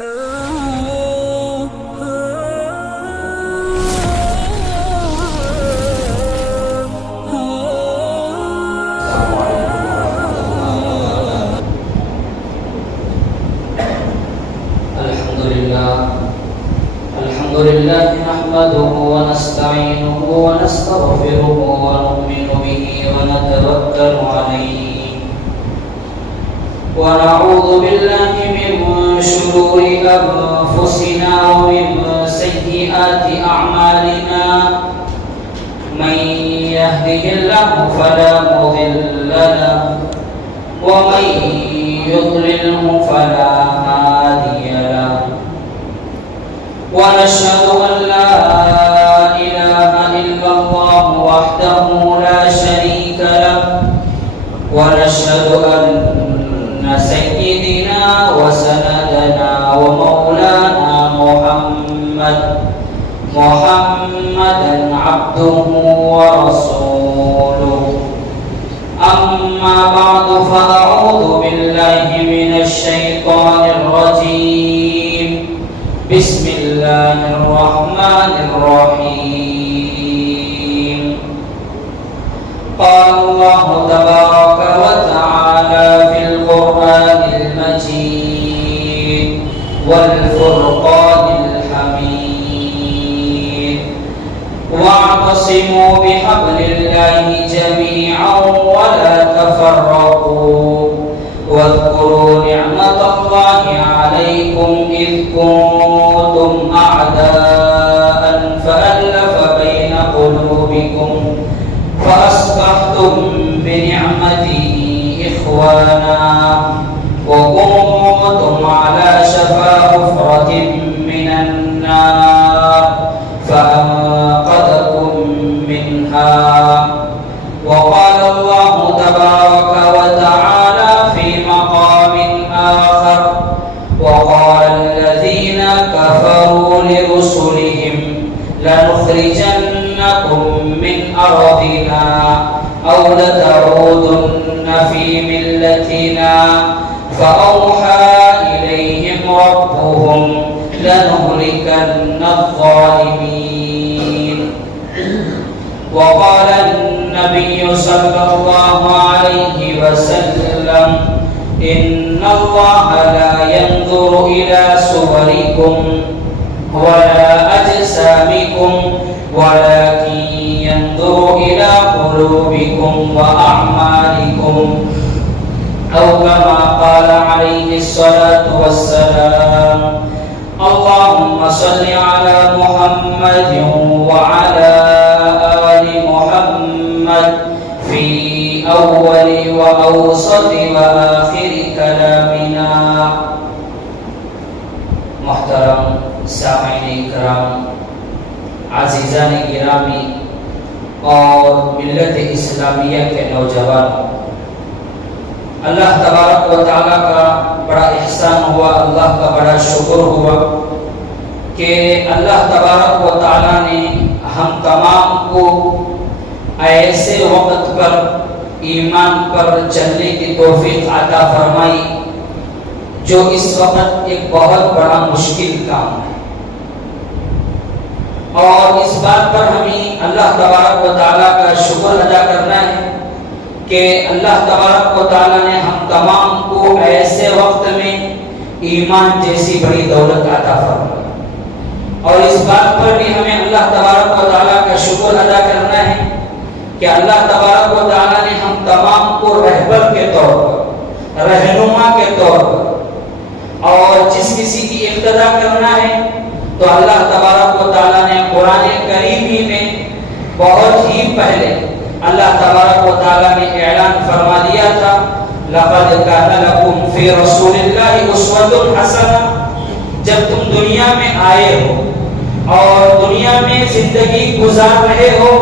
الحمد لله نحمده ونستعينه ونستغفره ونؤمن به ونتوكل عليه ونعوذ بالله من شرور أنفسنا ومن سيئات أعمالنا من يهده الله فلا مضل له ومن يضلله فلا هادي له ونشهد أن لا إله إلا الله وحده لا شريك له ونشهد أن سيدنا وسندنا ومولانا محمدا عبده ورسوله أما بعد فأعوذ بالله من الشيطان الرجيم بسم الله الرحمن الرحيم قال الله تبارك وتعالى في القرآن المجيد والفرقان الحميد واعتصموا بحبل الله جميعا ولا تفرقوا واذكروا نعمة الله عليكم إذ كنتم أعداء فألف بين قلوبكم فأصبحتم بنعمته إخوانا وكنتم على شفا حفرة من النار فأنقذكم منها وقال الله تبارك وتعالى في مقام آخر وقال الذين كفروا لرسلهم لنخرجنكم من أرضنا أو لتعودن في ملتنا فأوحى إليهم ربهم لنهلكن الظالمين وقال النبي صلى الله عليه وسلم إن الله لا ينظر إلى صوركم ولا أجسامكم ولكن ينظر إلى قلوبكم وأعمالكم أو كما قال عليه الصلاة والسلام اللهم صل على محمد وعلى آل محمد في أول وأوسط وآخر كلامنا محترم سامعین کرام عزیزان گرامی اور ملت اسلامیہ کے نوجوانوں اللہ تبارک و تعالیٰ کا بڑا احسان ہوا اللہ کا بڑا شکر ہوا کہ اللہ تبارک و تعالیٰ نے ہم تمام کو ایسے وقت پر ایمان پر چلنے کی توفیق عطا فرمائی جو اس وقت ایک بہت بڑا مشکل کام ہے اور اس بات پر ہمیں اللہ تبارک و تعالیٰ کا شکر ادا کرنا ہے کہ اللہ تبارک و تعالیٰ نے ہم تمام کو ایسے وقت میں ایمان جیسی بڑی دولت عطا فرمائی اور اس بات پر بھی ہمیں اللہ تبارک و تعالیٰ کا شکر ادا کرنا ہے کہ اللہ تبارک و تعالیٰ نے ہم تمام کو رہبر کے طور پر رہنما کے طور پر اور جس کسی کی اقتدا کرنا ہے تو اللہ تبارک و تعالیٰ نے قرآن کریم ہی میں بہت ہی پہلے اللہ تبارک و تعالیٰ نے اعلان فرما دیا تھا لَقَدْ كَانَ لَكُمْ فِي رَسُولِ اللَّهِ أُسْوَةٌ حَسَنَةٌ جب تم دنیا میں آئے ہو اور دنیا میں زندگی گزار رہے ہو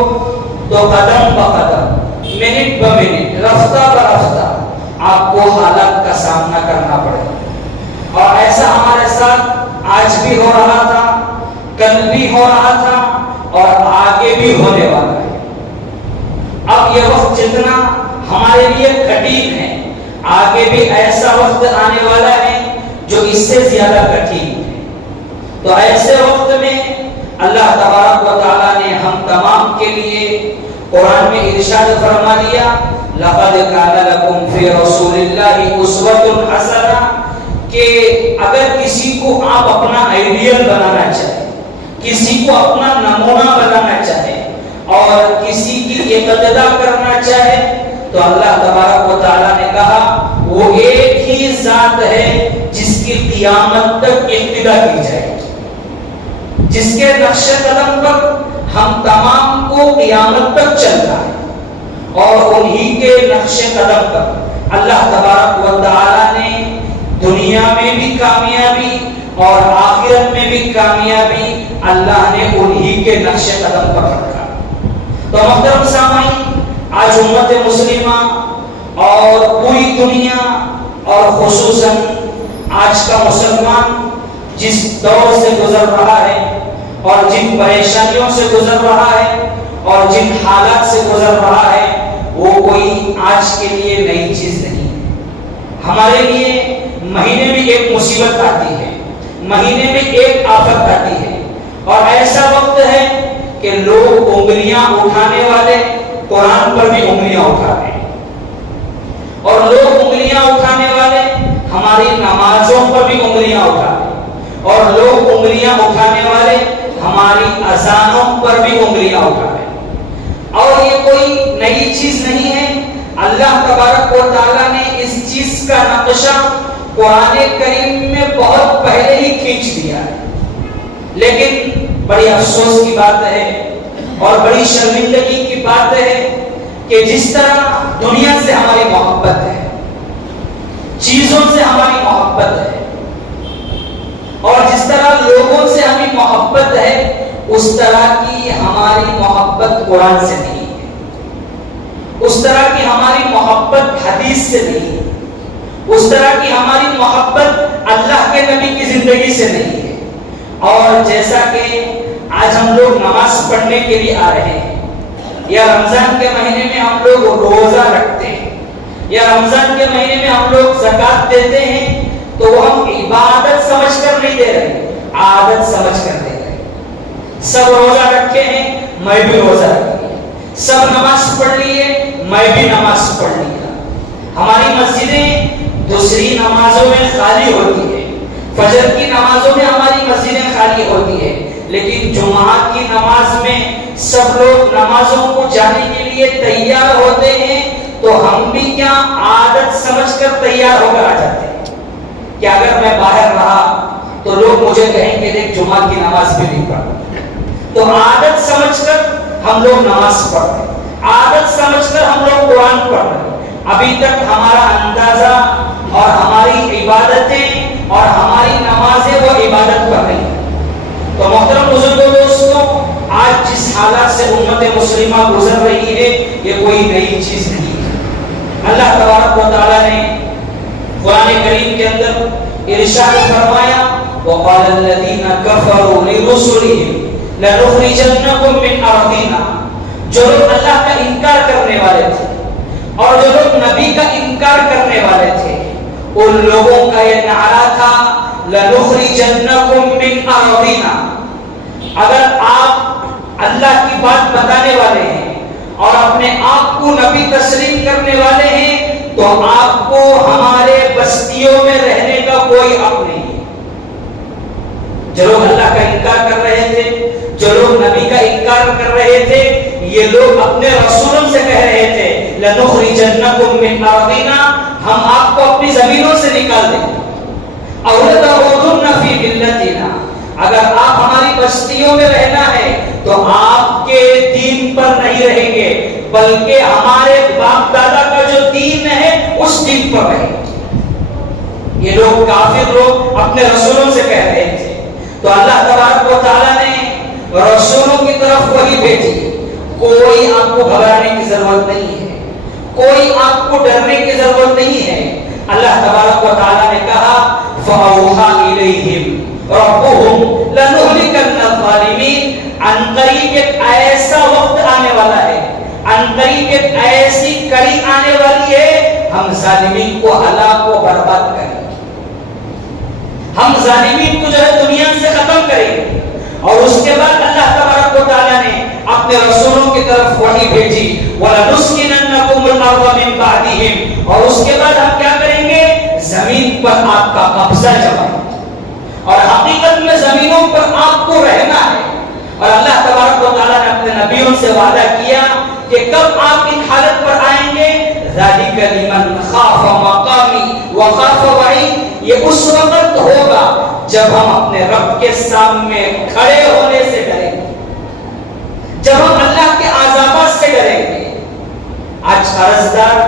تو قدم بقدم منٹ بمنٹ رفتہ برفتہ آپ کو حالات کا سامنا کرنا پڑے اور ایسا ہمارے ساتھ آج بھی ہو رہا تھا کل بھی ہو رہا تھا اور آگے بھی ہونے والا ہے اب یہ وقت جتنا ہمارے لیے کٹھن ہے آگے بھی ایسا وقت آنے والا ہے جو اس سے زیادہ کٹھن تو ایسے وقت میں اللہ تبارک و تعالیٰ نے ہم تمام کے لیے قرآن میں ارشاد فرما دیا لقد کان لکم فی رسول اللہ اسوۃ حسنہ کہ اگر کسی کو آپ اپنا آئیڈیل بنانا چاہیں، کسی کو اپنا نمونہ بنانا چاہیں اور کسی کی اقتدا کرنا چاہیں تو اللہ تبارک و تعالیٰ نے کہا وہ ایک ہی ذات ہے جس کی قیامت تک اقتدا کی جائے، جس کے نقش قدم پر ہم تمام کو قیامت تک چلنا ہے، اور انہی کے نقش قدم پر اللہ تبارک و تعالیٰ نے دنیا میں بھی کامیابی اور آخرت میں بھی کامیابی اللہ نے انہی کے نقش قدم پر رکھا۔ تو محترم سامعین، آج امت مسلمہ اور پوری دنیا اور خصوصاً آج کا مسلمان جس دور سے گزر رہا ہے اور جن پریشانیوں سے گزر رہا ہے اور جن حالات سے گزر رہا ہے وہ کوئی آج کے لیے نئی چیز نہیں ہے۔ ہمارے لیے مہینے میں ایک مصیبت آتی ہے، مہینے میں ایک آفت آتی ہے، اور ایسا وقت ہے کہ لوگ انگلیاں اٹھانے والے قرآن پر بھی انگلیاں اٹھا رہے ہیں، اور لوگ انگلیاں اٹھانے والے ہماری نمازوں پر بھی انگلیاں اٹھا رہے ہیں، اور لوگ انگلیاں اٹھانے والے ہماری اذانوں پر بھی انگلیاں اٹھا رہے ہیں۔ اور یہ کوئی نئی چیز نہیں ہے، اللہ تبارک و تعالیٰ نے اس چیز کا نقشہ قرآن کریم میں بہت پہلے ہی کھینچ دیا ہے، لیکن بڑی افسوس کی بات ہے اور بڑی شرمندگی کی بات ہے کہ جس طرح دنیا سے ہماری محبت ہے، چیزوں سے ہماری محبت ہے، اور جس طرح لوگوں سے ہمیں محبت ہے، اس طرح کی ہماری محبت قرآن سے نہیں ہے، اس طرح کی ہماری محبت حدیث سے نہیں ہے، اس طرح کی ہماری محبت اللہ کے نبی کی زندگی سے نہیں ہے۔ اور جیسا کہ آج ہم لوگ نماز پڑھنے کے لیے آ رہے ہیں، یا رمضان کے مہینے میں ہم لوگ روزہ رکھتے ہیں، یا رمضان کے مہینے میں ہم لوگ زکات دیتے ہیں، تو وہ ہم عبادت سمجھ کر نہیں دے رہے، عادت سمجھ کر دے رہے۔ سب روزہ رکھے ہیں، میں بھی روزہ رکھا، سب نماز پڑھ لیے، میں بھی نماز پڑھ لیا۔ ہماری مسجدیں دوسری نمازوں میں خالی ہوتی ہے، فجر کی نمازوں میں ہماری مسجدیں خالی ہوتی ہے، لیکن جمعہ کی نماز میں سب لوگ نمازوں کو جانے کے لیے تیار ہوتے ہیں، تو ہم بھی کیا عادت سمجھ کر تیار ہو کر آ جاتے ہیں کہ اگر میں باہر رہا تو لوگ مجھے کہیں گے دیکھ جمعہ کی نماز بھی نہیں پڑھا۔ تو عادت سمجھ کر ہم لوگ نماز پڑھ رہے ہیں، عادت سمجھ کر ہم لوگ قرآن پڑھ رہے ہیں۔ ابھی تک ہمارا اندازہ اور ہماری عبادتیں اور ہماری نمازیں وہ عبادت پر نہیں ہیں۔ تو محترم بزرگوں دوستوں، آج جس حالات سے امت مسلمہ گزر رہی ہے یہ کوئی نئی چیز نہیں ہے۔ اللہ تبارک و تعالیٰ نے قرآن کریم کے اندر ارشاد فرمایا وَقَالَ الَّذِينَ كَفَرُوا لِرُسُلِهِمْ لَنُخْرِجَنَّكُمْ مِنْ أَرْضِنَا، جو لوگ اللہ کا انکار کرنے والے تھے اور جو لوگ نبی کا انکار کرنے والے تھے، ان لوگوں کا یہ نعرہ تھا لَنُخْرِجَنَّكُمْ مِنْ أَرْضِنَا، اگر آپ اللہ کی بات بتانے والے ہیں اور اپنے آپ کو نبی تسلیم کرنے والے ہیں تو آپ کو ہمارے بستیوں میں رہنے کا کوئی حق نہیں۔ جو لوگ اللہ کا انکار کر رہے تھے، جو لوگ نبی کا انکار کر رہے تھے، یہ لوگ اپنے رسولوں سے کہہ رہے تھے لَنُخْرِجَنَّكُمْ مِنْ أَرْضِنَا، ہم آپ کو اپنی زمینوں سے نکال دیں گے، أَوْ لَتَعُودُنَّ فِي مِلَّتِنَا، اگر آپ ہماری بستیوں میں رہنا ہے تو آپ کے دین پر نہیں رہیں گے بلکہ ہمارے باپ دادا کا جو دین ہے اس دین پر رہیں گے۔ یہ لوگ کافر لوگ اپنے رسولوں سے کہہ رہے تھے، تو اللہ تبارک و تعالیٰ نے رسولوں کی طرف وہی بھیجی، کوئی آپ کو گھبرانے کی ضرورت نہیں ہے، کوئی آپ کو ڈرنے کی ضرورت نہیں ہے۔ اللہ تبارک و تعالیٰ نے کہا فَأَوْحَىٰ إِلَيْهِمْ رَبُّهُمْ لَنُهْلِكَنَّ الظَّالِمِينَ، عنقریب ایک ایسا وقت آنے والا ہے، عنقریب ایک ایسی کڑی آنے والی ہے، ہم ظالمین کو ہلاک و برباد کریں گے۔ ہم ظالمین کو جو ہے دنیا سے ختم کریں گے. اور اس کے بعد اللہ تبارک و تعالیٰ نے اپنے رسولوں کی طرف وحی بھیجی وَلَنُسْكِنَنَّكُمُ الْأَرْضَ مِن بَعْدِهِمْ. اور اس کے بعد ہم کیا کریں گے؟ زمین پر آپ کا قبضہ جمائیں. اور حقیقت میں زمینوں پر آپ کو رہنا ہے. اور اللہ تبارک و تعالیٰ نے اپنے نبیوں سے وعدہ کیا کہ کب آپ ان حالت پر آئیں گے؟ ذَلِكَ لِمَنْ خَافَ مَقَامِي وَخَافَ وَعِيدِ. یہ اس وقت ہوگا جب ہم اپنے رب کے سامنے کھڑے ہونے سے ڈریں گے, جب ہم اللہ کے عذابات سے ڈریں گے. آج قرضدار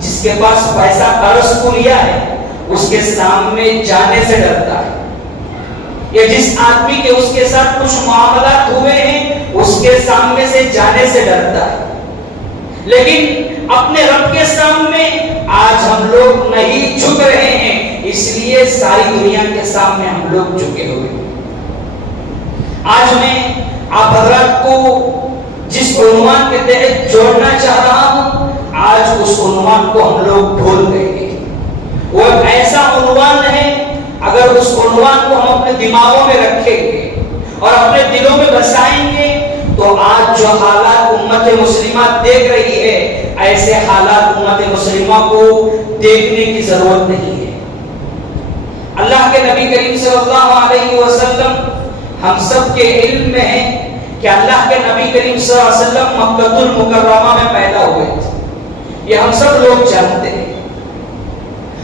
جس کے پاس پیسہ قرض کو لیا ہے اس کے سامنے جانے سے ڈرتا ہے, یا جس آدمی کے اس کے ساتھ کچھ معاملات ہوئے ہیں اس کے سامنے سے جانے سے ڈرتا ہے. لیکن اپنے رب کے سامنے آج ہم لوگ نہیں جھک رہے ہیں, اس لیے ساری دنیا کے سامنے ہم لوگ جھکے ہوئے. آج میں آپ حضرات کو جس عنوان کے تحت جوڑنا چاہ رہا ہوں, آج اس عنوان کو ہم لوگ بھول گئے. وہ ایسا عنوان ہے, اگر اس عنوان کو ہم اپنے دماغوں میں رکھیں گے اور اپنے دلوں میں بسائیں گے تو آج جو حالات امت مسلمہ دیکھ رہی ہے ایسے حالات امت مسلمہ کو دیکھنے کی ضرورت نہیں ہے. اللہ کے نبی کریم صلی اللہ علیہ وسلم ہم سب کے علم میں ہے کہ اللہ کے نبی کریم صلی اللہ علیہ وسلم مکہ المکرمہ میں پیدا ہوئے تھے, یہ ہم سب لوگ جانتے ہیں.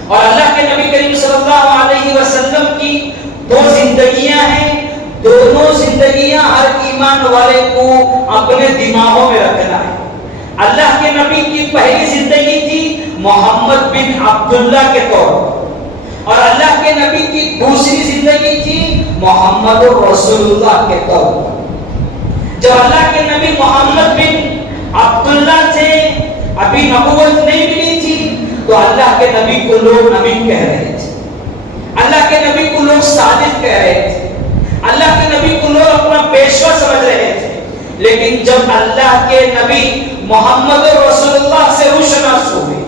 اور اللہ کے نبی کریم صلی اللہ علیہ وسلم کی دو زندگیاں ہیں, دونوں زندگیاں ہر ایمان والے کو اپنے دماغوں میں رکھنا ہے. اللہ کے نبی کی پہلی زندگی تھی محمد بن عبداللہ کے طور پر, اور اللہ کے نبی کی دوسری زندگی تھی محمد رسول اللہ کے طور پر. جب اللہ کے نبی محمد بن عبداللہ تھے, ابھی نبوت نہیں ملی تھی, تو اللہ کے نبی کو لوگ نبی کہہ رہے تھے, اللہ کے نبی کو لوگ صادق کہہ رہے تھے, اللہ کے نبی کو لوگ اپنا پیشوا سمجھ رہے تھے. لیکن جب اللہ کے نبی محمد رسول اللہ سے روشناس ہوئے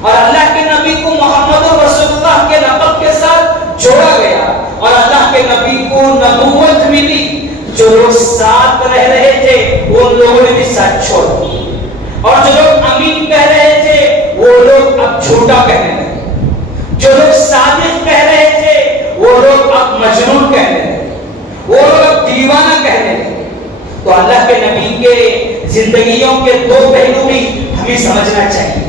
اور اللہ کے نبی کو محمد رسول اللہ کے لقب کے ساتھ جوڑا گیا اور اللہ کے نبی کو نبوت ملی, جو لوگ ساتھ رہ رہے تھے ان لوگوں نے بھی ساتھ چھوڑ دیا, اور جو لوگ امین کہہ رہے تھے وہ لوگ اب جھوٹا کہنے لگے, جو لوگ صادق کہہ رہے تھے وہ لوگ اب مجنون کہنے لگے, وہ لوگ اب دیوانہ کہنے لگے. تو اللہ کے نبی کے زندگیوں کے دو پہلو بھی ہمیں سمجھنا چاہیے.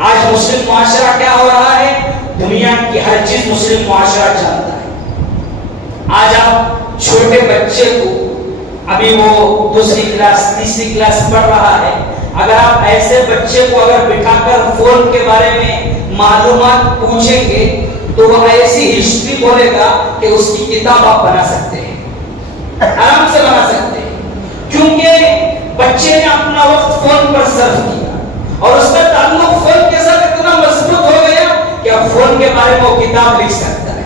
آج مسلم معاشرہ کیا ہو رہا ہے؟ دنیا کی ہر چیز مسلم معاشرہ جانتا ہے. آج آپ چھوٹے بچے کو, ابھی وہ دوسری کلاس تیسری کلاس پڑھ رہا ہے, اگر آپ ایسے بچے کو اگر بٹھا کر فون کے بارے میں معلومات پوچھیں گے تو وہ ایسی ہسٹری بولے گا کہ اس کی کتاب آپ بنا سکتے ہیں, آرام سے بنا سکتے ہیں, کیونکہ بچے نے اپنا وقت فون پر صرف کیا اور اس کا تعلق فون کے ساتھ اتنا مضبوط ہو گیا کہ اب فون کے بارے میں وہ کتاب لکھ سکتا ہے.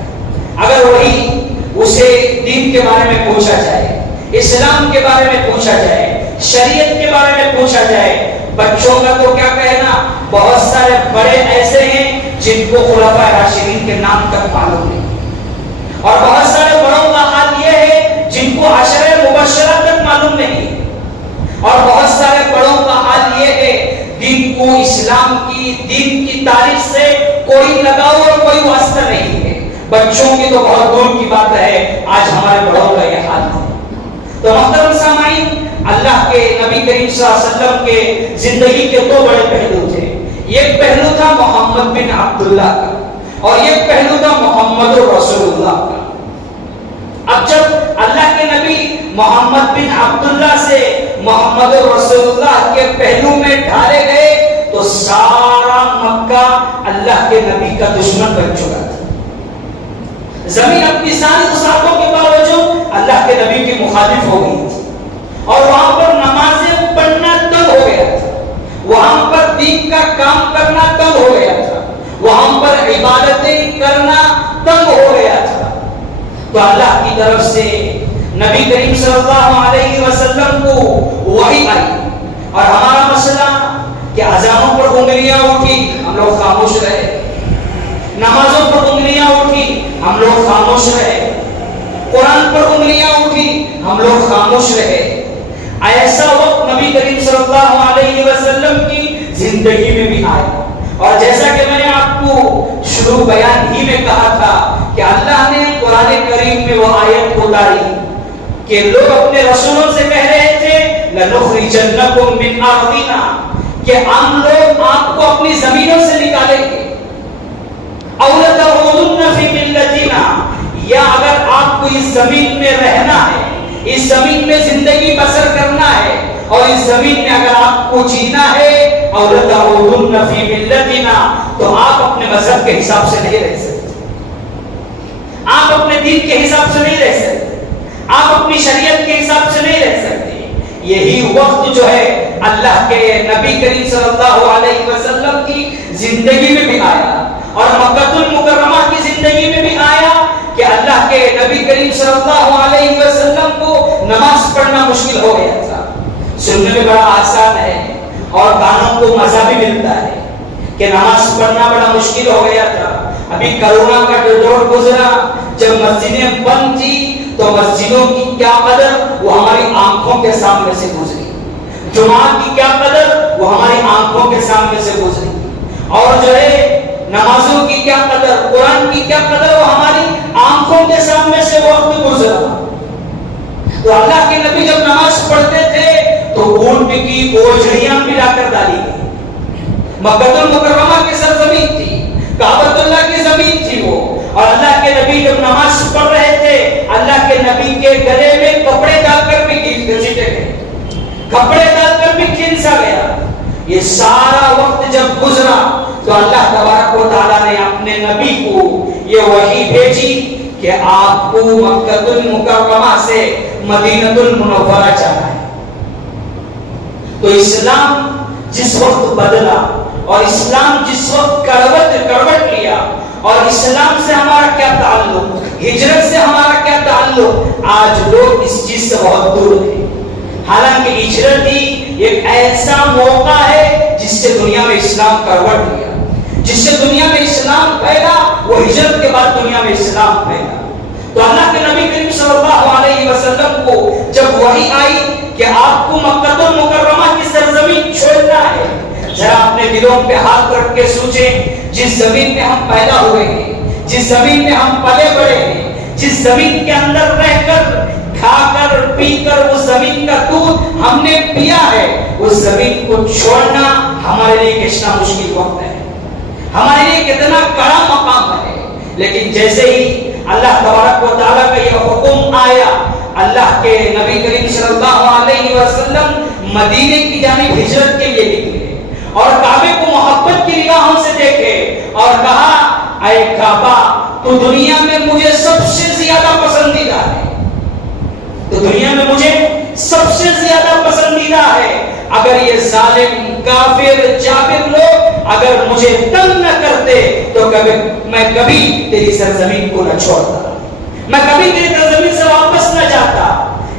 اگر وہی اسے دین کے بارے میں پوچھا جائے, اسلام کے بارے میں پوچھا جائے, شریعت کے بارے میں پوچھا جائے, بچوں کا تو کیا کہنا, بہت سارے بڑے ایسے ہیں جن کو خلفائے راشدین کے نام تک معلوم نہیں, اور بہت سارے بڑوں کا حال یہ ہے جن کو عشرہ مبشرہ تک معلوم نہیں, اور بہت سارے بڑوں کا حال یہ ہے دین کو, اسلام کی, دین کی تاریخ سے کوئی لگاؤ اور کوئی واسطہ نہیں ہے. بچوں کی تو بہت دور کی بات ہے, آج ہمارے بڑوں کا یہ حال ہے. تو محترم سامعین, اللہ کے نبی کریم صلی اللہ علیہ وسلم کے زندگی کے دو بڑے پہلو تھے. ایک پہلو تھا محمد بن عبداللہ کا اور ایک پہلو تھا محمد رسول اللہ کا. اب جب اللہ کے نبی محمد بن عبداللہ سے محمد رسول اللہ کے پہلو میں ڈھالے گئے تو سارا مکہ اللہ کے نبی کا دشمن بن چکا تھا. زمین اپنی ساری خصلتوں کے باوجود اللہ کے نبی کی مخالف ہو گئی تھی, اور وہاں پر نمازیں پڑھنا تنگ ہو گیا تھا, وہاں پر دین کا کام کرنا تنگ ہو گیا تھا, وہاں پر عبادتیں کرنا تنگ ہو گیا تھا. تو اللہ کی طرف سے نبی کریم صلی اللہ علیہ وسلم کو وحی آئی, اور ہمارا مسئلہ کہ اذانوں پر انگلیاں اٹھی ہم لوگ خاموش رہے, نمازوں پر انگلیاں اٹھی ہم لوگ خاموش رہے، قرآن پر انگلیاں اٹھی، ہم لوگ خاموش رہے۔ ایسا وقت نبی کریم صلی اللہ علیہ وسلم کی زندگی میں بھی آیا، اور جیسا کہ میں نے آپ کو شروع بیان ہی میں کہا تھا کہ اللہ نے قرآن کریم میں وہ آیت اتاری کہ لوگ اپنے رسولوں سے کہہ رہے تھے لَنُخْرِجَنَّكُم مِّنْ أَرْضِنَا، کہ ہم لوگ آپ کو اپنی زمینوں سے نکالیں گے، أَوْ لَتَعُودُنَّ فِي مِلَّتِنَا، یا اگر آپ کو اس زمین میں رہنا ہے، اس زمین میں زندگی بسر کرنا ہے، اور اس زمین میں اگر آپ کو جینا ہے، أَوْ لَتَعُودُنَّ فِي مِلَّتِنَا، تو آپ اپنے مذہب کے حساب سے نہیں رہ سکتے، آپ اپنے دین کے حساب سے نہیں رہ سکتے، آپ اپنی شریعت کے حساب سے نہیں رہ سکتے۔ یہی وقت جو ہے اللہ کے نبی کریم صلی اللہ علیہ وسلم کی زندگی میں بھی آیا، اور مکہ المکرمہ کی زندگی میں بھی آیا کہ اللہ کے نبی کریم صلی اللہ علیہ وسلم کو نماز پڑھنا مشکل ہو گیا تھا۔ سننے میں بڑا آسان ہے اور کانوں کو مزہ بھی ملتا ہے کہ نماز پڑھنا بڑا مشکل ہو گیا تھا۔ ابھی کرونا کا جو دور گزرا، جب مسجدیں بند تھی تو مسجدوں کی کیا قدر وہ ہماری آنکھوں کے سامنے سے گزری، جمعہ کی کیا قدر وہ ہماری آنکھوں کے سامنے سے گزری، اور جو ہے نمازوں کی کیا قدر، قرآن کی کیا قدر وہ ہماری آنکھوں کے سامنے سے وقت گزرا۔ تو اللہ کے نبی جب نماز پڑھتے تھے تو اونٹ کی اوجھڑیاں ملا کر ڈالی گئی۔ مکہ المکرمہ کی سرزمین تھی، کعبۃ اللہ کی زمین تھی وہ، اور اللہ کے نبی جب نماز پڑھ رہے تھے اللہ کے نبی کے گلے میں کپڑے ڈال کر بھی گھسیٹے گئے، کپڑے ڈال کر بھی کھینچا گیا۔ یہ سارا وقت جب گزرا تو اللہ تبارک و تعالیٰ نے اپنے نبی کو یہ وحی بھیجی کہ آپ کو مکہ المکرمہ سے مدینہ المنورہ جانا ہے۔ تو اسلام جس وقت بدلا اور اسلام جس وقت کروٹ لیا، اور اسلام سے ہمارا کیا تعلق، ہجرت سے ہمارا کیا تعلق، آج لوگ اس چیز سے بہت دور ہیں۔ حالانکہ ہجرت ہی ایک ایسا موقع ہے جس سے دنیا میں اسلام کروٹ لیا، جس سے دنیا میں اسلام پھیلا، وہ ہجرت کے بعد دنیا میں اسلام پھیلا۔ تو اللہ کے نبی کریم صلی اللہ علیہ وسلم کو جب وحی آئی کہ آپ کو مکہ المکرمہ کی سرزمین چھوڑنا ہے، ذرا اپنے دلوں پہ ہاتھ رکھ کے سوچیں، جس زمین میں ہم پیدا ہوئے ہیں، جس زمین میں ہم پلے بڑے ہیں، جس زمین کے اندر رہ کر کھا کر پی کر اس زمین کا دودھ ہم نے پیا ہے، اس زمین کو چھوڑنا ہمارے لیے کتنا مشکل وقت ہے، ہمارے لیے کتنا کڑا مقام ہے۔ لیکن جیسے ہی اللہ تبارک و تعالیٰ کا یہ حکم آیا، اللہ کے نبی کریم صلی اللہ علیہ وسلم مدینے کی جانب ہجرت کے لیے نکلے، اور کعبے کو محبت کی نگاہوں سے دیکھے اور کہا اے کعبہ تو دنیا میں مجھے سب سے زیادہ پسندیدہ ہے، تو دنیا میں مجھے سب سے زیادہ پسندیدہ ہے، اگر یہ ظالم کافر جابر لوگ اگر مجھے تنگ نہ کرتے تو میں کبھی تیری سرزمین کو نہ چھوڑتا، میں کبھی تیری سرزمین سے واپس نہ جاتا۔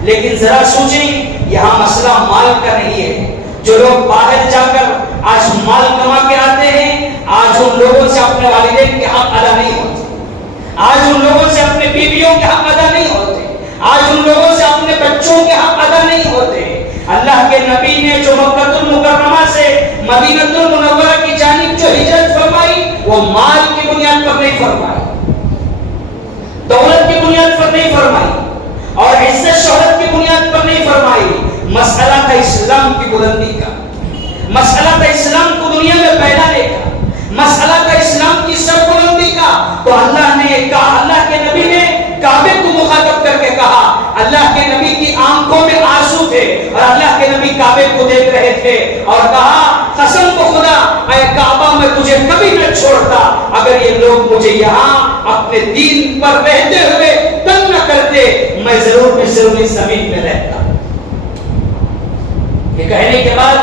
لیکن ذرا سوچیں، یہاں مسئلہ مال کا نہیں ہے۔ جو لوگ باہر جا کر آج مال کما کے آتے ہیں، آج ان لوگوں سے اپنے والدین کے حق ادا نہیں ہوتے، آج ان لوگوں سے اپنے بیویوں کے حق ادا نہیں ہوتے، آج ان لوگوں سے اپنے بچوں کے حق ادا نہیں ہوتے۔ اللہ کے نبی نے جو مکہ المکرمہ سے مدینہ المنورہ کی جانب جو ہجرت فرمائی، وہ مال کی بنیاد پر نہیں فرمائی، دولت کی بنیاد پر نہیں فرمائی، اور عزت شہرت کی بنیاد پر نہیں فرمائی۔ مسئلہ تھا اسلام کی بلندی کا، مسئلہ تھا اسلام کو دنیا میں پھیلانے کا، مسئلہ تھا اسلام کی سربلندی کا۔ تو اللہ نے کہا، اللہ کے نبی نے کعبے کو مخاطب کر کے کہا، اللہ کے نبی کی آنکھوں میں آنسو تھے اور اللہ کے نبی کعبے کو دیکھ رہے تھے، اور کہا قسم کو خدا اے کعبہ میں تجھے کبھی نہ چھوڑتا اگر یہ لوگ مجھے یہاں اپنے دین پر رہتے ہوئے تنگ نہ کرتے، میں ضرور اس زمین میں رہتا۔ یہ کہنے کے بعد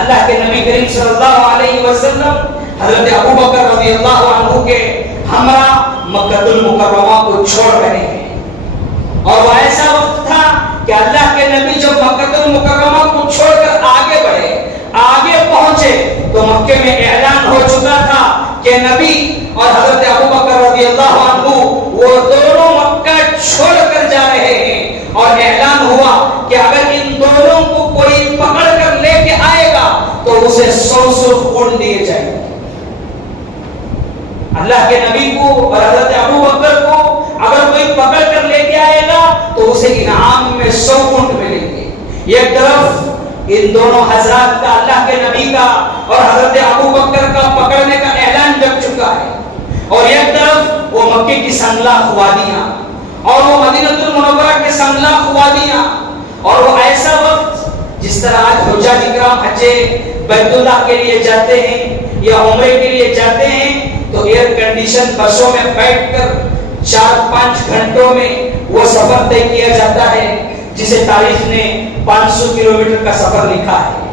اللہ کے نبی کریم صلی اللہ علیہ وسلم حضرت ابوبکر رضی اللہ عنہ کے ہمراہ مکہ المکرمہ کو چھوڑ رہے ہیں، اور وہ ایسا وقت تھا کہ اللہ کے نبی جب مکہ المکرمہ کو چھوڑ کر آگے بڑھے، آگے پہنچے، تو مکے میں اعلان ہو چکا تھا کہ نبی اور حضرت ابوبکر رضی اللہ عنہ وہ دونوں مکہ چھوڑ کر جا رہے ہیں اور اعلان ہوا کہ اگر ان دونوں کو کوئی پکڑ کر لے کے آئے گا تو اسے 100 اونٹ دیے جائیں گے۔ اللہ کے نبی کو اور حضرت ابو بکر کو اگر کوئی پکڑ کر لے کے آئے گا تو اسے انعام میں 100 اونٹ ملیں گے۔ ایک طرف ان دونوں حضرات کا، اللہ کے نبی کا اور حضرت ابو بکر کا پکڑنے کا اعلان جب چکا ہے، اور ایک طرف وہ مکے کی سنگلاخ وادیاں اور وہ مدینہ المنورہ کے سنگلاخ وادیاں، اور وہ ایسا وقت جس طرح آج حجاج کرام حج بیت اللہ کے لیے جاتے ہیں یا عمرے کے لیے جاتے ہیں تو ایئر کنڈیشن بسوں میں بیٹھ کر 4-5 گھنٹوں میں وہ سفر طے کیا جاتا ہے، جسے تاریخ نے 500 کلومیٹر کا سفر لکھا ہے۔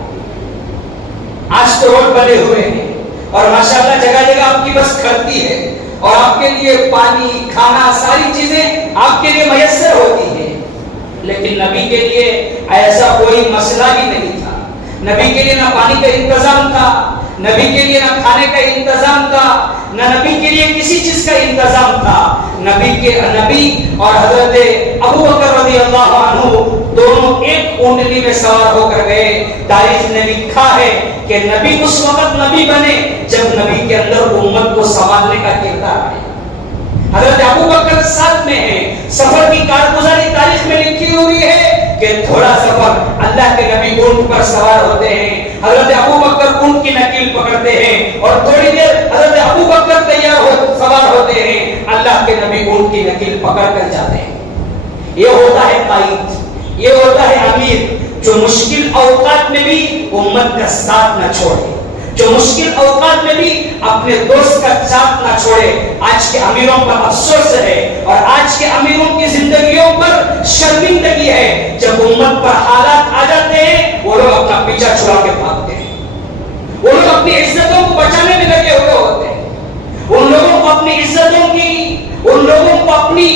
آج تو روڈ بنے ہوئے ہیں اور ماشاءاللہ جگہ جگہ آپ کی بس کھڑتی ہے اور آپ کے لیے پانی، کھانا، ساری چیزیں آپ کے لیے میسر ہوتی ہے، لیکن نبی کے لیے ایسا کوئی مسئلہ ہی نہیں تھا۔ نبی کے لیے نہ پانی کا انتظام تھا، نبی کے لیے نہ کھانے کا انتظام تھا، نہ نبی کے لیے کسی چیز کا انتظام تھا۔ نبی اور حضرت ابو بکر رضی اللہ عنہ دونوں ایک اونٹنی میں سوار ہو کر گئے۔ تاریخ نے لکھا ہے کہ نبی اس وقت نبی بنے جب نبی کے اندر امت کو سنبھالنے کا کردار ہے۔ حضرت ابو بکر ساتھ میں ہیں، سفر کی کارگزاری تاریخ میں لکھی ہوئی ہے کہ تھوڑا سفر اللہ کے نبی اونٹ پر سوار ہوتے ہیں، حضرت ابو بکر اونٹ کی نکیل پکڑتے ہیں اور تھوڑی دیر حضرت ابو بکر سوار ہوتے ہیں، اللہ کے نبی اونٹ کی نکیل پکڑ کر جاتے ہیں۔ یہ ہوتا ہے قائد، یہ ہوتا ہے امیر، جو مشکل اوقات میں بھی امت کا ساتھ نہ چھوڑے، جو مشکل اوقات میں بھی اپنے دوست کا ساتھ نہ چھوڑے۔ آج کے امیروں پر افسوس ہے اور آج کے امیروں کی زندگیوں پر شرمندگی ہے، جب امت پر حالات آ جاتے ہیں وہ لوگ اپنا پیچھا چھڑا کے بھاگتے ہیں، وہ لوگ اپنی عزتوں کو بچانے میں لگے ہوئے ہوتے ہیں، ان لوگوں کو اپنی عزتوں کی، ان لوگوں کو اپنی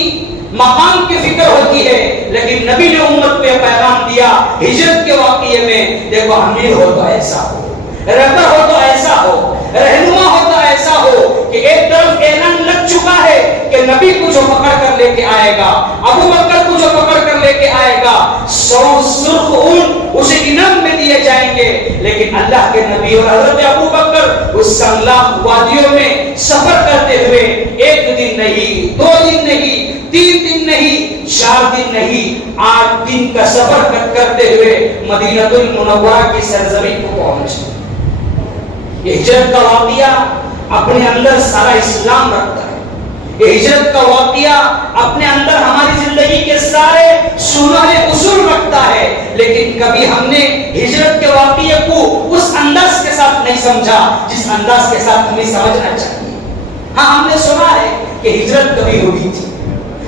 مقام کی فکر ہوتی ہے، لیکن نبی نے امت کو یہ پیغام دیا ہجرت کے واقعے میں، دیکھو امیر ہو تو ایسا ہو، رہبر ہو تو ایسا ہو، رہنما ہو تو ایسا ہو کہ ایک طرف اعلان لگ چکا ہے کہ نبی کو جو پکڑ کر لے کے آئے گا، ابو بکر کو جو پکڑ کر لے کے آئے گا، 100 سرخ اونٹ اسے انعام میں دیے جائیں گے۔ لیکن اللہ کے نبی اور حضرت ابو بکر اس سنگلاخ وادیوں میں سفر کرتے ہوئے 1 دن نہیں، 2 دن نہیں، 3 دن نہیں، 4 دن نہیں، 8 دن کا سفر کرتے ہوئے مدینہ المنورہ کی سرزمین کو پہنچے۔ یہ ہجرت کا واقعہ اپنے اندر سارا اسلام رکھتا ہے، یہ ہجرت کا واقعہ اپنے اندر ہماری زندگی کے سارے سنہرے اصول رکھتا ہے، لیکن کبھی ہم نے ہجرت کے واقعے کو اس انداز کے ساتھ نہیں سمجھا جس انداز کے ساتھ ہمیں سمجھنا چاہیے۔ ہاں، ہم نے سنا ہے کہ ہجرت کبھی ہوئی تھی،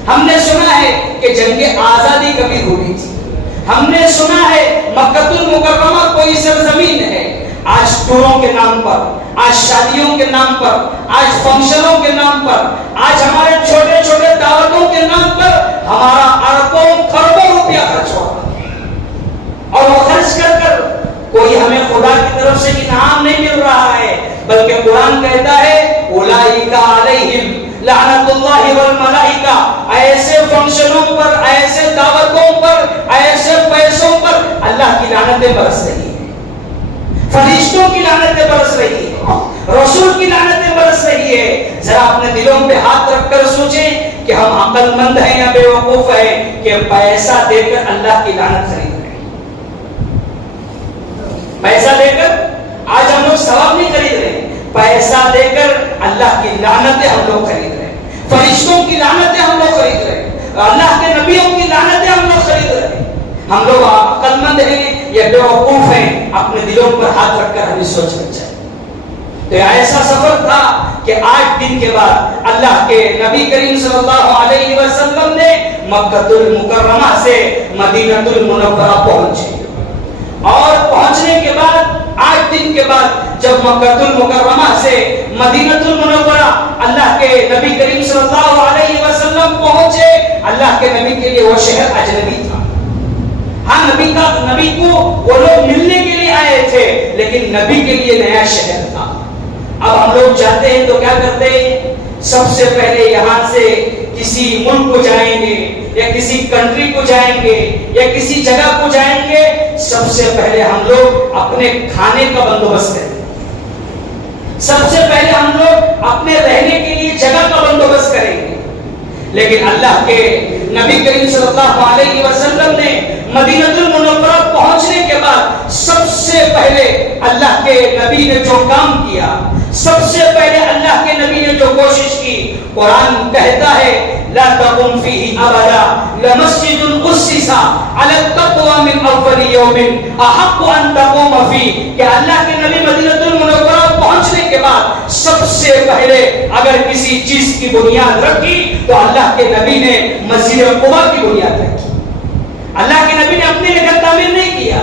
ہم نے سنا ہے کہ جنگ آزادی کبھی ہوئی تھی، ہم نے سنا ہے مکہ المکرمہ کوئی سرزمین ہے۔ آج ٹوروں کے نام پر، آج شادیوں کے نام پر، آج فنکشنوں کے نام پر، آج ہمارے چھوٹے چھوٹے دعوتوں کے نام پر ہمارا اربوں کروڑوں روپیہ خرچ ہو رہا ہے، اور وہ خرچ کر کر کوئی ہمیں خدا کی طرف سے انعام نہیں مل رہا ہے، بلکہ قرآن کہتا ہے اولئک علیہم لعنت اللہ والملائکہ، ایسے فنکشنوں پر، ایسے دعوتوں پر، ایسے پیسوں پر اللہ کی لعنتیں برس رہی ہیں، فرشتوں کی لعنتیں برس رہی ہے، رسول کی لعنتیں برس رہی ہے۔ ذرا اپنے دلوں پہ ہاتھ رکھ کر سوچیں کہ ہم عقل مند ہیں یا بے وقوف ہیں کہ پیسہ دے کر اللہ کی لعنت خرید رہے ہیں۔ پیسہ دے کر آج ہم لوگ ثواب نہیں خرید رہے ہیں، پیسہ دے کر اللہ کی لعنتیں ہم لوگ خرید رہے ہیں، فرشتوں کی لعنتیں ہم لوگ خرید رہے ہیں، اللہ کے نبیوں کی لعنتیں ہم لوگ خرید رہے ہیں۔ ہم لوگ عقل مند ہیں یا بے وقوف ہیں؟ اپنے دلوں پر ہاتھ رکھ کر ہمیں سوچنا چاہیے۔ تو ایسا سفر تھا کہ 8 دن کے بعد اللہ کے نبی کریم صلی اللہ علیہ وسلم نے مکہ المکرمہ سے مدینہ المنورہ پہنچے، اور پہنچنے کے بعد 8 دن کے بعد جب مکہ المکرمہ سے مدینہ المنورہ اللہ کے نبی کریم صلی اللہ علیہ وسلم پہنچے، اللہ کے نبی کے لیے وہ شہر اجنبی تھا۔ ہاں، نبی کو وہ لوگ ملنے کے لیے آئے تھے، لیکن نبی کے لیے نیا شہر تھا۔ اب ہم لوگ جاتے ہیں تو کیا کرتے ہیں؟ سب سے پہلے یہاں سے کسی ملک کو جائیں گے یا کسی کنٹری کو جائیں گے یا کسی جگہ کو جائیں گے، سب سے پہلے ہم لوگ اپنے کھانے کا بندوبست کریں گے، سب سے پہلے ہم لوگ اپنے رہنے کے لیے جگہ کا بندوبست کریں گے۔ لیکن اللہ کے نبی کریم صلی اللہ علیہ وسلم نے مدینہ المنورہ پہنچنے کے بعد سب سے پہلے اللہ کے نبی نے جو کام کیا، سب سے پہلے اللہ کے نبی نے جو کوشش کی، قرآن کہتا ہے لا تقم فیہ ابدا لمسجد اسس علی التقوی من اول یوم احق ان تقوم فیہ، کہ اللہ کے نبی مدینہ المنورہ پہنچنے کے بعد سب سے پہلے اگر کسی چیز کی بنیاد رکھی تو اللہ کے نبی نے مسجد قباء کی بنیاد رکھی۔ اللہ کے نبی نے اپنے لیے گھر تعمیر نہیں کیا،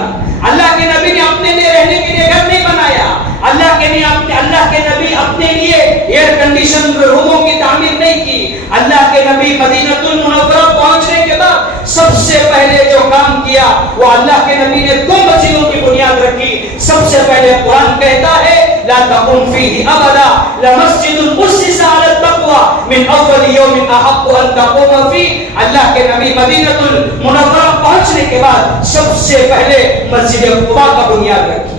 اللہ کے نبی نے اپنے لیے رہنے کے لیے گھر نہیں بنایا، اللہ کے نبی اپنے لیے ایئر کنڈیشن روموں کی تعمیر نہیں کی۔ اللہ کے نبی مدینہ المنورہ پہنچنے کے بعد سب سے پہلے جو کام کیا وہ اللہ کے نبی نے 2 مسجدوں کی بنیاد رکھی۔ سب سے پہلے قرآن کہتا ہے لا تقم فیہ ابدا لمسجد اسس علی التقوی من اول یوم احق ان تقوم فیہ، اللہ کے نبی مدینہ المنورہ پہنچنے کے بعد سب سے پہلے مسجد قباء کا بنیاد رکھی،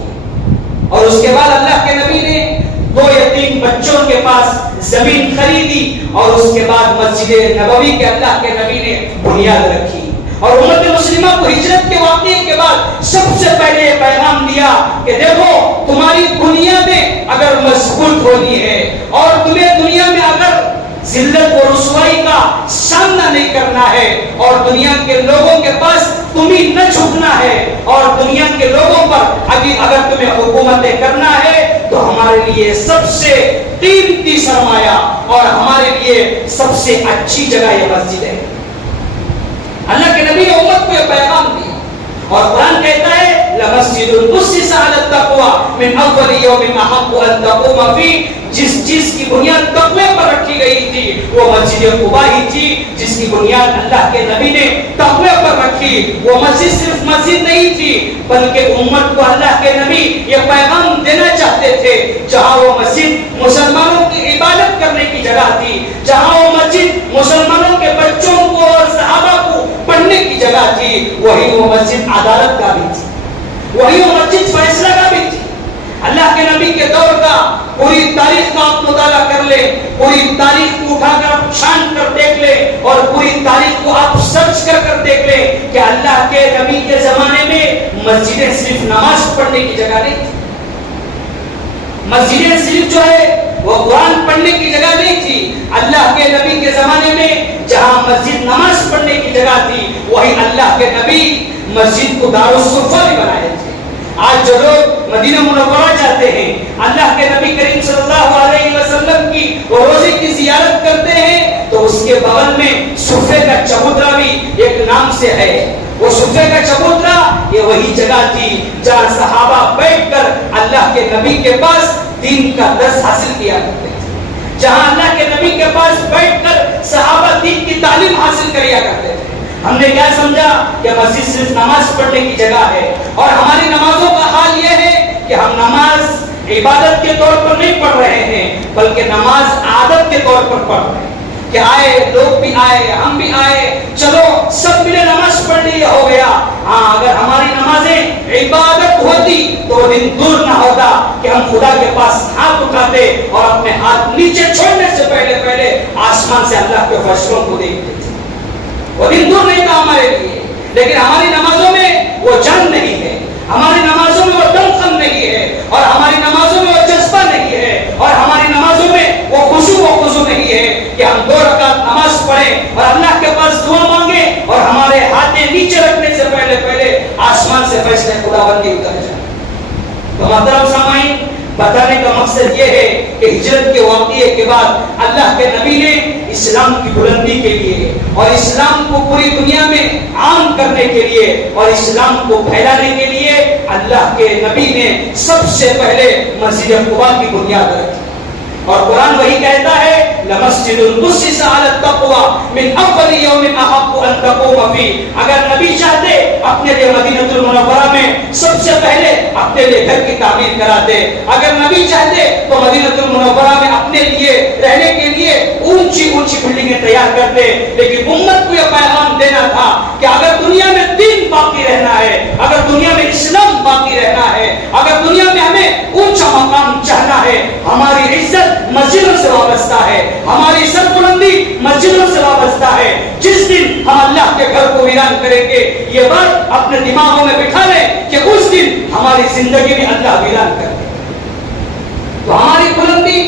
اور اس کے بعد اللہ کے نبی نے 2 یتیم بچوں کے پاس زمین خریدی، اور اس کے بعد مسجد نبوی کے اللہ کے نبی نے بنیاد رکھی۔ اور امت مسلمہ کو ہجرت کے واقعے کے بعد سب سے پہلے یہ پیغام دیا کہ دیکھو تمہاری بنیادیں اگر مضبوط ہونی ہے اور تمہیں دنیا میں اگر ذلت و رسوائی کا سامنا نہیں کرنا ہے اور دنیا کے لوگوں کے پاس تمہیں نہ جھکنا ہے اور دنیا کے لوگوں پر اگر تمہیں حکومتیں کرنا ہے تو ہمارے لیے سب سے قیمتی سرمایہ اور ہمارے لیے سب سے اچھی جگہ یہ مسجد ہے۔ اللہ کے نبی نے امت کو یہ پیغام دیا، اور قرآن کہتا ہے لمسجد اسس علی التقوی من اول یوم احق ان تقوم فیہ، جس چیز کی بنیاد تقوی پر رکھی گئی تھی وہ مسجد قباء ہی تھی، جس کی بنیاد اللہ کے نبی نے تقوی پر رکھی۔ وہ مسجد صرف مسجد نہیں تھی بلکہ امت کو اللہ کے نبی یہ پیغام دینا چاہتے تھے، جہاں وہ مسجد مسلمانوں کی عبادت کرنے کی جگہ تھی، جہاں وہ مسجد مسلمانوں کے بچوں کو اور صحابہ کو پڑھنے کی جگہ تھی، وہی وہ مسجد عدالت کا بھی تھی، وہی وہ مسجد فیصلہ کا بھی تھی۔ اللہ کے نبی کے دور کا پوری تاریخ کا آپ مطالعہ کر لیں، پوری تاریخ کو اٹھا کر چھان کر دیکھ لیں اور پوری تاریخ کو آپ سرچ کر دیکھ لیں کہ اللہ کے نبی کے زمانے میں مسجدیں صرف نماز پڑھنے کی جگہ نہیں تھی، مسجدیں صرف جو ہے وہ قرآن پڑھنے کی جگہ نہیں تھی۔ اللہ کے نبی کے زمانے میں جہاں مسجد نماز پڑھنے کی جگہ تھی وہی اللہ کے نبی مسجد کو دارالصفا بھی بنائے تھے۔ آج جو لوگ مدینہ منورہ جاتے ہیں، اللہ کے نبی کریم صلی اللہ علیہ وسلم کی روضے کی زیارت کرتے ہیں تو اس کے بغل میں صفے کا چبوترا بھی ایک نام سے ہے۔ وہ صفے کا چبوترا یہ وہی جگہ تھی جہاں صحابہ بیٹھ کر اللہ کے نبی کے پاس دین کا درس حاصل کیا کرتے تھے، جہاں اللہ کے نبی کے پاس بیٹھ کر صحابہ دین کی تعلیم حاصل کیا کرتے تھے۔ ہم نے کیا سمجھا کہ مسجد صرف نماز پڑھنے کی جگہ ہے، اور ہماری نمازوں کا حال یہ ہے کہ ہم نماز عبادت کے طور پر نہیں پڑھ رہے ہیں بلکہ نماز عادت کے طور پر پڑھ رہے ہیں کہ آئے لوگ بھی آئے ہم بھی آئے، چلو سب ملے نماز پڑھ لی ہو گیا۔ ہاں اگر ہماری نمازیں عبادت ہوتی تو وہ دن دور نہ ہوتا کہ ہم خدا کے پاس ہاتھ اٹھاتے اور اپنے ہاتھ نیچے چھوڑنے سے پہلے آسمان سے اللہ کے فیصلوں کو دیکھتے تھے۔ وہ دن دور نہیں تھا ہمارے لیے، لیکن ہماری نمازوں میں وہ جان نہیں ہے، ہماری نمازوں میں وہ دمخم نہیں ہے، اور ہماری نمازوں میں وہ جذبہ نہیں ہے، اور ہماری نمازوں میں وہ خضوع نہیں ہے کہ ہم 2 رکعت نماز پڑھیں اور اللہ کے پاس دعا مانگیں اور ہمارے ہاتھیں نیچے رکھنے سے پہلے آسمان سے فیصلے خداوندی اتر جائے۔ تو محترم سامعین، بتانے کا مقصد یہ ہے کہ ہجرت کے واقعے کے بعد اللہ کے نبی نے اسلام کی بلندی کے لیے اور اسلام کو پوری دنیا میں عام کرنے کے لیے اور اسلام کو پھیلانے کے لیے اللہ کے نبی نے سب سے پہلے مسجد قباء کی بنیاد رکھی، اور قرآن وہی کہتا ہے لمسجد اسس علی التقوی من اول یوم احق ان تقوم فیہ. اگر نبی چاہتے اپنے لیے مدینہ المنورہ میں سب سے پہلے اپنے لیے گھر کی تعمیر کراتے. اگر نبی چاہتے تو مدینہ المنورہ میں اپنے لیے رہنے کے لیے اونچی اونچی بلڈنگیں تیار کرتے. لیکن امت کو یہ پیغام دینا تھا کہ اگر دنیا میں دین باقی رہنا ہے, اگر دنیا میں اسلام باقی رہنا ہے, اگر دنیا میں ہمیں اونچا مقام چاہنا ہے, ہماری عزت مسجدوں سے وابستہ ہے, ہماری سربلندی مسجدوں سے وابستہ ہے. جس دن ہم اللہ کے گھر کو ویران کریں گے, یہ بات اپنے دماغوں میں بٹھا لیں کہ اس دن ہماری زندگی میں اللہ ویران کر دے. تو ہماری بلندی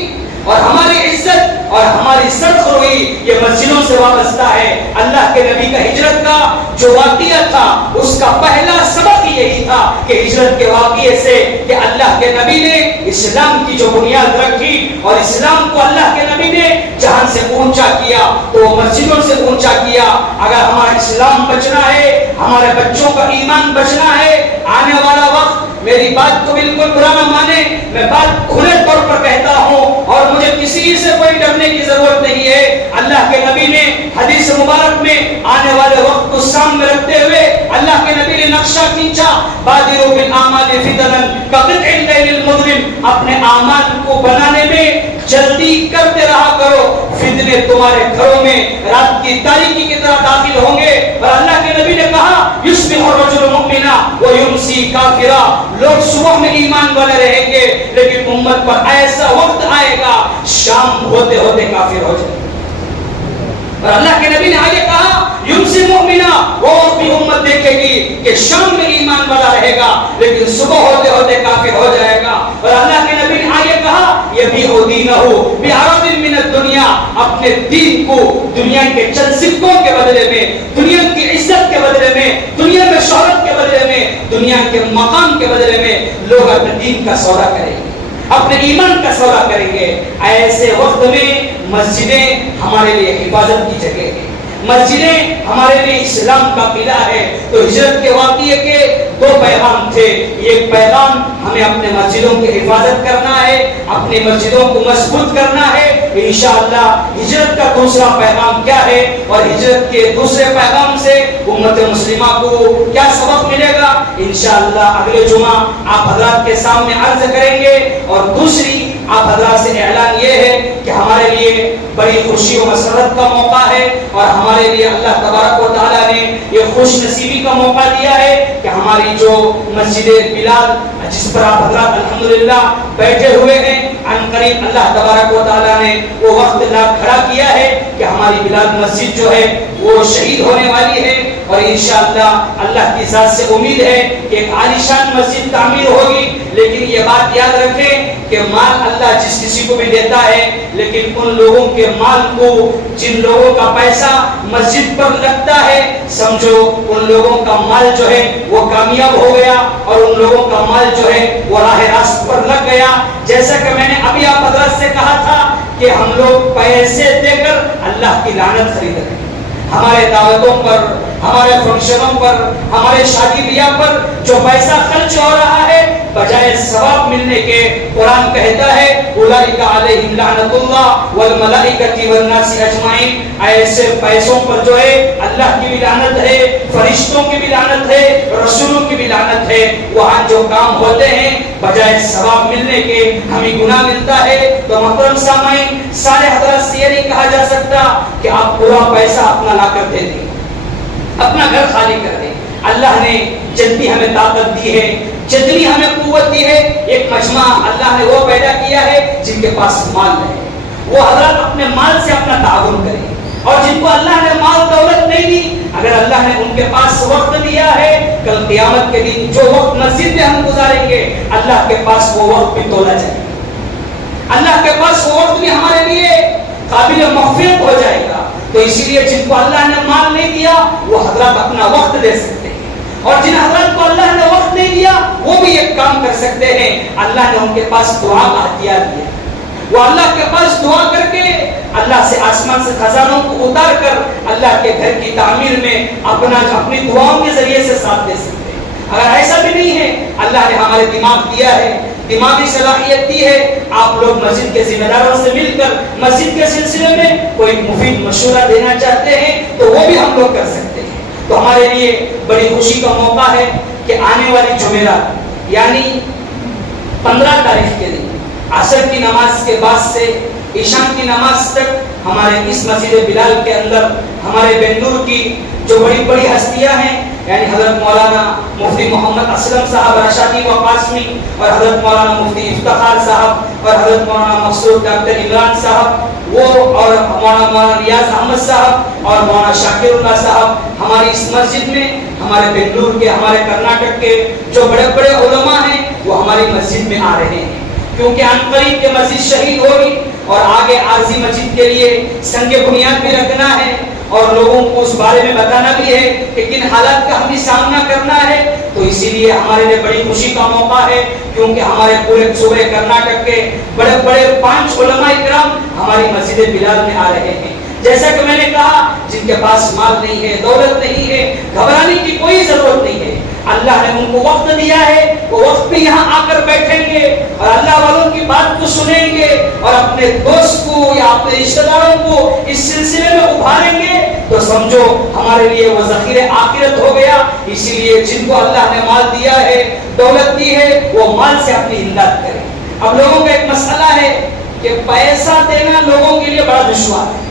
اور ہماری عزت اور ہماری سرخروئی یہ مسجدوں سے وابستہ ہے. اللہ کے نبی کا ہجرت کا جو واقعہ تھا اس کا پہلا سبق یہی تھا کہ ہجرت کے واقعے سے کہ اللہ کے نبی نے اسلام کی جو بنیاد رکھی اور اسلام کو اللہ کے نبی نے جہاں سے اونچا کیا تو وہ مسجدوں سے اونچا کیا. اگر ہمارا اسلام بچنا ہے, ہمارے بچوں کا ایمان بچنا ہے, آنے والا وقت, میری بات کو بالکل برا نہ مانے, میں بات کھلے طور پر کہتا ہوں اور مجھے کسی سے کوئی ڈرنے کی ضرورت نہیں ہے. اللہ کے نبی نے حدیث مبارک میں آنے والے وقت کو سامنے رکھتے ہوئے اللہ کے نبی نے نقشہ کھینچا, بادروا بالاعمال فتنا کقطع الليل المظلم. اپنے اعمال کو بنانے میں جلدی کرتے رہا کرو, فتنے تمہارے گھروں میں رات کی تاریکی کی طرح داخل ہوں گے. اور اللہ کے نبی نے کہا یصبح الرجل مؤمنا ويمسي کافرا. لوگ صبح میں ایمان والے رہیں گے لیکن امت پر ایسا وقت آئے گا شام ہوتے ہوتے کافر ہو جائے. اور اللہ کے نبی نے آگے کہا یمسی مؤمنا, وہ اپنی امت دیکھے گی کہ شام میں ایمان والا رہے گا لیکن صبح ہوتے ہوتے کافر ہو جائے گا. اور اللہ کے نبی نے آگے کہا یبیع دینہ بعرض من الدنیا, اپنے دین کو دنیا کے چند سکوں کے بدلے میں, دنیا کی عزت کے بدلے میں, دنیا میں شہرت کے بدلے میں, دنیا کے مقام کے بدلے میں لوگ اپنے دین کا سودا کریں گے, اپنے ایمان کا سودا کریں گے. ایسے وقت میں مسجدیں ہمارے لیے حفاظت کی جگہ ہے, مسجدیں ہمارے لیے اسلام کا قلعہ ہے. تو ہجرت کے واقعے کے دو پیغام تھے. ایک پیغام ہمیں اپنے مسجدوں کی حفاظت کرنا ہے, اپنی مسجدوں کو مضبوط کرنا ہے. انشاءاللہ ہجرت کا دوسرا پیغام کیا ہے اور ہجرت کے دوسرے پیغام سے امت مسلمہ کو کیا سبق ملے گا, انشاءاللہ اگلے جمعہ آپ حضرات کے سامنے عرض کریں گے. اور دوسری آپ حضرات سے اعلان یہ ہے کہ ہمارے لیے بڑی خوشی و مسرت کا موقع ہے اور ہمارے لیے اللہ تبارک و تعالیٰ نے یہ خوش نصیبی کا موقع دیا ہے کہ ہماری جو مسجد بلال جس پر آپ حضرات الحمدللہ بیٹھے ہوئے ہیں, عن قریب اللہ تبارک و تعالیٰ نے وہ وقت لا کھڑا کیا ہے کہ ہماری بلال مسجد جو ہے وہ شہید ہونے والی ہے. اور انشاءاللہ اللہ کی ذات سے امید ہے کہ ایک عالیشان مسجد تعمیر ہوگی. لیکن یہ بات یاد رکھیں کہ مال اللہ جس کسی کو بھی دیتا ہے, لیکن ان لوگوں کے مال کو, جن لوگوں کا پیسہ مسجد پر لگتا ہے, سمجھو ان لوگوں کا مال جو ہے وہ کامیاب ہو گیا اور ان لوگوں کا مال جو ہے وہ راہ راست پر لگ گیا. جیسا کہ میں نے ابھی آپ حضرت سے کہا تھا کہ ہم لوگ پیسے دے کر اللہ کی لعنت خرید رہے ہیں. ہمارے دعوتوں پر, ہمارے فنکشنوں پر, ہمارے شادی بیاہ پر جو پیسہ خرچ ہو رہا ہے بجائے ثواب ملنے کے, قرآن کہتا ہے اولئک علیہم لعنت اللہ والملائکۃ والناس اجمعین. ایسے پیسوں پر جو ہے اللہ کی بھی لعنت ہے, فرشتوں کی بھی لعنت ہے, رسولوں کی بھی لعنت ہے. وہاں جو کام ہوتے ہیں بجائے ثواب ملنے کے ہمیں گناہ ملتا ہے. تو محترم سامعین, سارے حضرات سے یہ نہیں کہا جا سکتا کہ آپ پورا پیسہ اپنا لا کر دے دیں, اپنا گھر خالی کر دیں. اللہ نے جتنی ہمیں طاقت دی ہے, جتنی ہمیں قوت دی ہے, ایک مجمع اللہ نے وہ پیدا کیا ہے جن کے پاس مال ہے, وہ حضرات اپنے مال سے اپنا تعاون کریں. اور جن کو اللہ نے مال دولت نہیں دی, اگر اللہ نے ان کے پاس وقت دیا ہے, کل قیامت کے دن جو وقت مسجد میں ہم گزاریں گے اللہ کے پاس وہ وقت بھی تولا جائے گا, اللہ کے پاس وہ وقت بھی ہمارے لیے قابل مغفرت ہو جائے گا. تو اسی لیے جن کو اللہ نے مال نہیں دیا وہ حضرات اپنا وقت دے سکتے ہیں, اور جن حضرات کو اللہ نے وقت نہیں دیا وہ بھی ایک کام کر سکتے ہیں. اللہ نے ان کے پاس دعا کا ہتھیار دیا, وہ اللہ کے پاس دعا کر کے اللہ سے آسمان سے خزانوں کو اتار کر اللہ کے گھر کی تعمیر میں اپنی دعاؤں کے ذریعے سے ساتھ دے سکتے ہیں. اگر ایسا بھی نہیں ہے, اللہ نے ہمارے دماغ دیا ہے, دماغی صلاحیت دی ہے، آپ لوگ مسجد کے ذمہ داروں سے مل کر مسجد کے سلسلے میں کوئی مفید مشورہ دینا چاہتے ہیں تو وہ بھی ہم لوگ کر سکتے ہیں۔ تو ہمارے لیے بڑی خوشی کا موقع ہے کہ آنے والی جمعرات یعنی 15 تاریخ کے دن عصر کی نماز کے بعد سے عشاء کی نماز تک ہمارے اس مسجد بلال کے اندر ہمارے بنگلور کی جو بڑی بڑی ہستیاں ہیں، یعنی حضرت مولانا مفتی محمد اسلم صاحب رشادی و قاسمی، اور حضرت مولانا مفتی افتخار صاحب، اور حضرت مولانا مقصود ڈاکٹر عمران صاحب، وہ اور مولانا ریاض احمد صاحب اور مولانا شاکر اللہ صاحب ہماری اس مسجد میں، ہمارے بنگلور کے، ہمارے کرناٹک کے جو بڑے بڑے علماء ہیں وہ ہماری مسجد میں آ رہے ہیں، کیونکہ ان قریب کے مسجد شہید ہوگی اور آگے عارضی مسجد کے لیے سنگ بنیاد بھی رکھنا ہے اور لوگوں کو اس بارے میں بتانا بھی ہے کہ کن حالات کا ہمیں سامنا کرنا ہے۔ تو اسی لیے ہمارے لیے بڑی خوشی کا موقع ہے، کیونکہ ہمارے پورے صوبے کرناٹک کے بڑے بڑے 5 علماء کرام ہماری مسجد بلال میں آ رہے ہیں۔ جیسا کہ میں نے کہا، جن کے پاس مال نہیں ہے، دولت نہیں ہے، گھبرانے کی کوئی ضرورت نہیں ہے، اللہ نے ان کو وقت دیا ہے، وہ وقت بھی یہاں آ کر بیٹھیں گے اور اللہ والوں کی بات کو سنیں گے اور اپنے دوست کو یا اپنے رشتہ داروں کو اس سلسلے میں ابھاریں گے، تو سمجھو ہمارے لیے وہ ذخیرہ آخرت ہو گیا۔ اسی لیے جن کو اللہ نے مال دیا ہے، دولت دی ہے، وہ مال سے اپنی امداد کریں۔ اب لوگوں کا ایک مسئلہ ہے کہ پیسہ دینا لوگوں کے لیے بڑا دشوار ہے،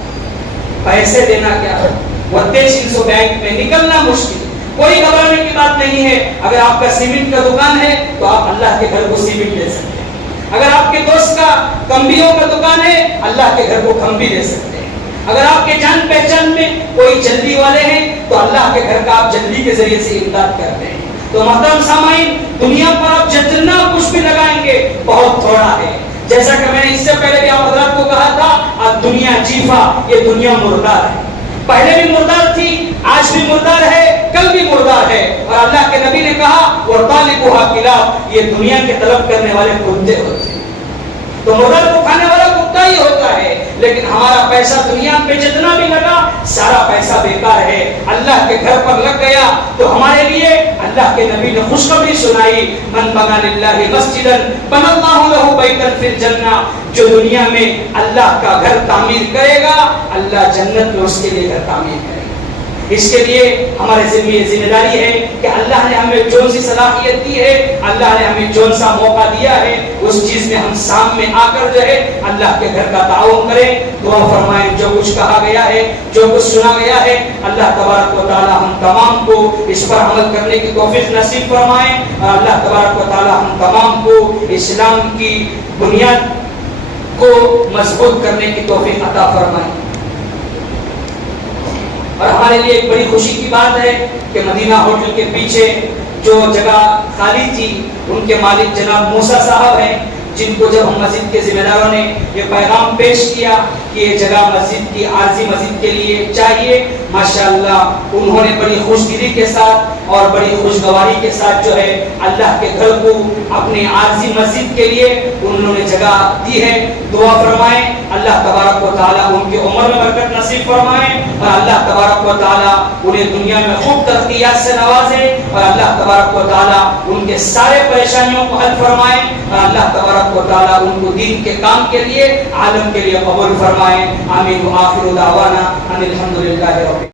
پیسے دینا کیا ہے، وتے 600 بینک میں نکلنا مشکل۔ کوئی گھبرانے کی بات نہیں ہے، اگر آپ کا سیمنٹ کا دکان ہے تو آپ اللہ کے گھر کو سیمنٹ دے سکتے ہیں، اگر آپ کے دوست کا کمبیوں کا دکان ہے اللہ کے گھر کو کمبی دے سکتے ہیں، اگر آپ کے جان پہچان میں کوئی جلدی والے ہیں تو اللہ کے گھر کا آپ جلدی کے ذریعے سے امداد کرتے ہیں۔ تو محترم سامعین، دنیا پر آپ جتنا کچھ بھی لگائیں گے بہت تھوڑا ہے۔ جیسا کہ میں نے اس سے پہلے بھی آپ حضرات کو کہا تھا، دنیا جیفا، یہ دنیا مردار ہے، پہلے بھی مردار تھی، آج بھی مردار ہے، کل بھی مردار ہے، اور اللہ کے نبی نے کہا وَطَالِبُهَا كِلَابٌ، یہ دنیا کے طلب کرنے والے کتے ہوتے ہیں۔ تو مردار کو کھانے والا کتا ہی ہوتا ہے، لیکن ہمارا پیسہ دنیا پہ جتنا بھی لگا سارا پیسہ بیکار ہے، اللہ کے گھر پر لگ گیا تو ہمارے لیے اللہ کے نبی نے خوشخبری سنائی، من بنا للہ مسجدا بنى اللہ لہ بیتا فی الجنہ، جو دنیا میں اللہ کا گھر تعمیر کرے گا اللہ جنت میں اس کے لیے گھر تعمیر کرے گا۔ اس کے لیے ہمارے ذمہ داری ہے کہ اللہ نے ہمیں جو سی صلاحیت دی ہے، اللہ نے ہمیں جو سا موقع دیا ہے، اس چیز میں ہم سامنے آ کر جو ہے اللہ کے گھر کا تعاون کریں، دعا فرمائیں۔ جو کچھ کہا گیا ہے، جو کچھ سنا گیا ہے، اللہ تبارک و تعالی ہم تمام کو اس پر عمل کرنے کی توفیق نصیب فرمائیں، اور اللہ تبارک و تعالی ہم تمام کو اسلام کی بنیاد کو مضبوط کرنے کی توفیق عطا فرمائیں۔ اور ہمارے لیے ایک بڑی خوشی کی بات ہے کہ مدینہ ہوٹل کے پیچھے جو جگہ خالی تھی ان کے مالک جناب موسیٰ صاحب ہیں، جن کو جب ہم مسجد کے ذمہ داروں نے یہ پیغام پیش کیا کہ یہ جگہ مسجد کی عارضی مسجد کے لیے چاہیے، ماشاءاللہ انہوں نے بڑی خوش دلی کے ساتھ اور بڑی خوشگواری کے ساتھ جو ہے اللہ کے گھر کو اپنی عارضی مسجد کے لیے انہوں نے جگہ دی ہے۔ دعا فرمائیں اللہ تبارک و تعالیٰ ان کی عمر میں برکت نصیب فرمائیں، اور اللہ تبارک و تعالیٰ انہیں دنیا میں خوب ترقیات سے نوازے، اور اللہ تبارک و تعالیٰ ان کے سارے پریشانیوں کو حل فرمائیں، اور اللہ تبارک و تعالیٰ ان کو دین کے کام کے لیے، عالم کے لیے قبول فرمائیں۔ آمین و آخر دعوانا ان الحمدللہ رب